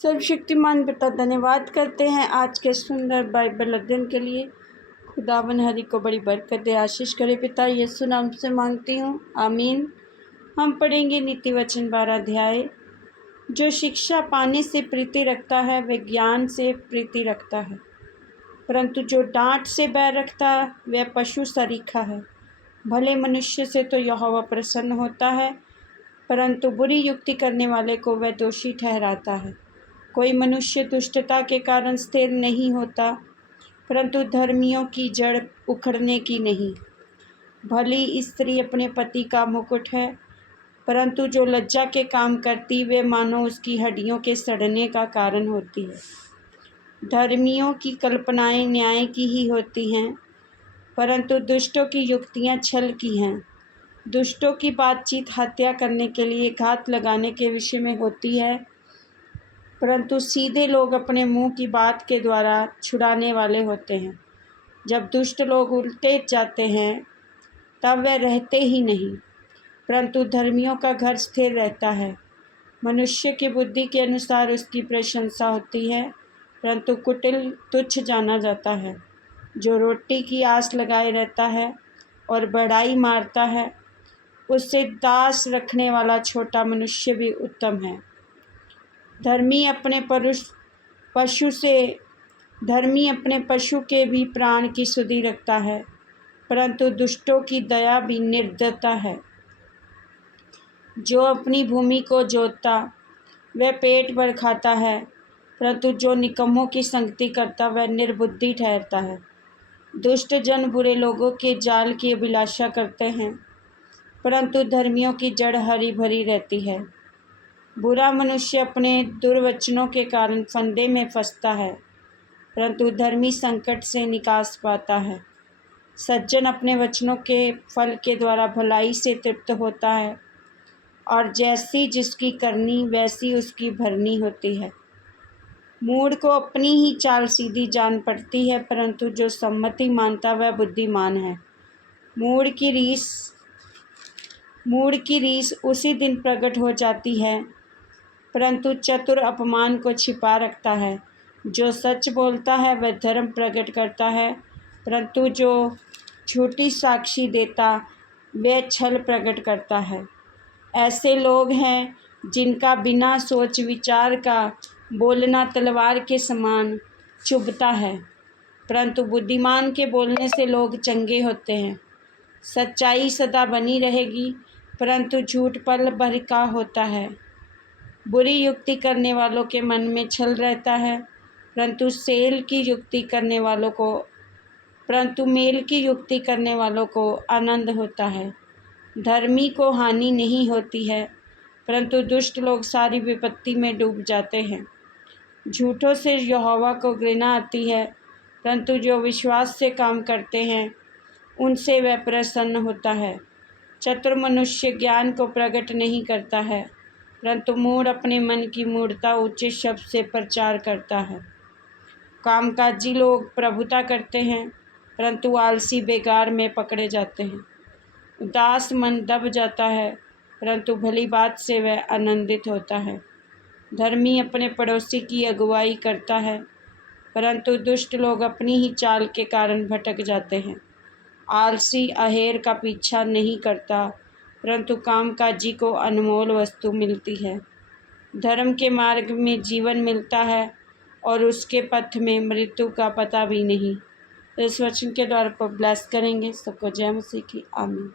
सर्वशक्तिमान पिता धन्यवाद करते हैं आज के सुंदर बाइबल अध्ययन के लिए। खुदावन हरि को बड़ी बरकत दे, आशीष करे। पिता यीशु नाम से मांगती हूँ, आमीन। हम पढ़ेंगे नीति वचन 12 अध्याय। जो शिक्षा पाने से प्रीति रखता है वह ज्ञान से प्रीति रखता है, परंतु जो डांट से बैर रखता है वह पशु सरीखा है। भले मनुष्य से तो यहोवा प्रसन्न होता है, परंतु बुरी युक्ति करने वाले को वह दोषी ठहराता है। कोई मनुष्य दुष्टता के कारण स्थिर नहीं होता, परंतु धर्मियों की जड़ उखड़ने की नहीं। भली स्त्री अपने पति का मुकुट है, परंतु जो लज्जा के काम करती वे मानो उसकी हड्डियों के सड़ने का कारण होती है। धर्मियों की कल्पनाएं न्याय की ही होती हैं, परंतु दुष्टों की युक्तियां छल की हैं। दुष्टों की बातचीत हत्या करने के लिए घात लगाने के विषय में होती है, परंतु सीधे लोग अपने मुंह की बात के द्वारा छुड़ाने वाले होते हैं। जब दुष्ट लोग उल्टे जाते हैं तब वे रहते ही नहीं, परंतु धर्मियों का घर स्थिर रहता है। मनुष्य की बुद्धि के अनुसार उसकी प्रशंसा होती है, परंतु कुटिल तुच्छ जाना जाता है। जो रोटी की आस लगाए रहता है और बढ़ाई मारता है, उससे दास रखने वाला छोटा मनुष्य भी उत्तम है। धर्मी अपने पशु के भी प्राण की सुधि रखता है, परंतु दुष्टों की दया भी निर्दयता है। जो अपनी भूमि को जोतता वह पेट भर खाता है, परंतु जो निकम्मों की संगति करता वह निर्बुद्धि ठहरता है। दुष्ट जन बुरे लोगों के जाल की अभिलाषा करते हैं, परंतु धर्मियों की जड़ हरी भरी रहती है। बुरा मनुष्य अपने दुर्वचनों के कारण फंदे में फंसता है, परंतु धर्मी संकट से निकास पाता है। सज्जन अपने वचनों के फल के द्वारा भलाई से तृप्त होता है, और जैसी जिसकी करनी वैसी उसकी भरनी होती है। मूढ़ को अपनी ही चाल सीधी जान पड़ती है, परंतु जो सम्मति मानता वह बुद्धिमान है। मूढ़ की रीस उसी दिन प्रकट हो जाती है, परंतु चतुर अपमान को छिपा रखता है। जो सच बोलता है वह धर्म प्रकट करता है, परंतु जो झूठी साक्षी देता वह छल प्रकट करता है। ऐसे लोग हैं जिनका बिना सोच विचार का बोलना तलवार के समान चुभता है, परंतु बुद्धिमान के बोलने से लोग चंगे होते हैं। सच्चाई सदा बनी रहेगी, परंतु झूठ पल भर का होता है। बुरी युक्ति करने वालों के मन में छल रहता है, परंतु मेल की युक्ति करने वालों को आनंद होता है। धर्मी को हानि नहीं होती है, परंतु दुष्ट लोग सारी विपत्ति में डूब जाते हैं। झूठों से यहोवा को घृणा आती है, परंतु जो विश्वास से काम करते हैं उनसे वह प्रसन्न होता है। चतुर मनुष्य ज्ञान को प्रकट नहीं करता है, परंतु मूढ़ अपने मन की मूढ़ता ऊंचे शब्द से प्रचार करता है। कामकाजी लोग प्रभुता करते हैं, परंतु आलसी बेगार में पकड़े जाते हैं। उदास मन दब जाता है, परंतु भली बात से वह आनंदित होता है। धर्मी अपने पड़ोसी की अगुवाई करता है, परंतु दुष्ट लोग अपनी ही चाल के कारण भटक जाते हैं। आलसी अहेर का पीछा नहीं करता, परंतु कामकाजी को अनमोल वस्तु मिलती है। धर्म के मार्ग में जीवन मिलता है, और उसके पथ में मृत्यु का पता भी नहीं। इस वचन के द्वारा पर ब्लेस करेंगे सबको। जय मसीह की आमीन।